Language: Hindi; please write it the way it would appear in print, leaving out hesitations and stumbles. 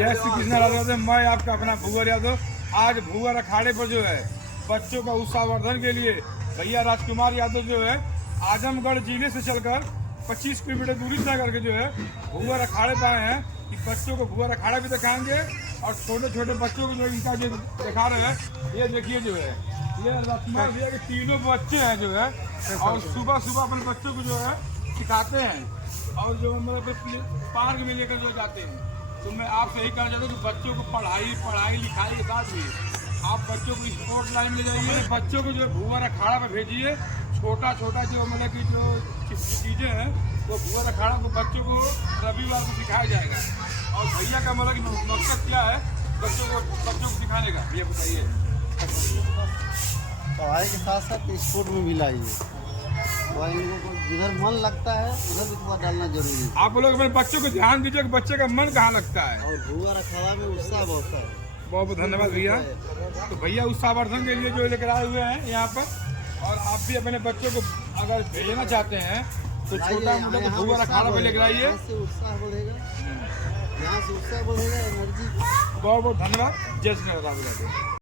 जय श्री कृष्ण राधे राधे। मैं आपका अपना भूवर यादव। आज भूवर अखाड़े पर जो है बच्चों का उत्साहवर्धन के लिए भैया राजकुमार यादव जो है आजमगढ़ जिले से चलकर 25 किलोमीटर दूरी तय करके जो है भूवर अखाड़े पे आए हैं कि बच्चों को भूवर अखाड़ा भी दिखाएंगे और छोटे छोटे बच्चों को जो इनका जो दिखा रहे हैं। ये देखिए जो है ये राजकुमार भैया के तीनों बच्चे हैं जो है और सुबह सुबह अपने बच्चों को जो है सिखाते हैं और जो मतलब पार्क में लेकर जो जाते हैं। तो मैं आपसे यही कहना चाहता हूँ कि बच्चों को पढ़ाई लिखाई के साथ भी आप बच्चों को स्पोर्ट लाइन में जाइए। बच्चों को जो भूवर अखाड़ा में भेजिए। छोटा छोटा जो मतलब कि जो चीज़ें हैं वो भूवर अखाड़ा को बच्चों को रविवार को सिखाया जाएगा। और भैया का मतलब कि मकसद क्या है बच्चों को सिखाने का, भैया बताइए। पढ़ाई के साथ साथ स्पोर्ट में भी लाइए। जिधर मन लगता है उधर भी थोड़ा डालना जरूरी है। आप लोग अपने बच्चों को ध्यान दीजिए कि बच्चे का मन कहाँ लगता है। और भूवर अखाड़ा में उत्साह बहुत है। बहुत बहुत धन्यवाद भैया। तो भैया उत्साहवर्धन के लिए जो लेकर आए हुए हैं यहाँ पर। और आप भी अपने बच्चों को अगर भेजना चाहते हैं तो छोटा मोटा तो भूवर अखाड़ा पे लेकर आइए। यहाँ से उत्साह बढ़ेगा, यहाँ से उत्साह बढ़ेगा, एनर्जी। बहुत बहुत धन्यवाद। जय श्री राधे।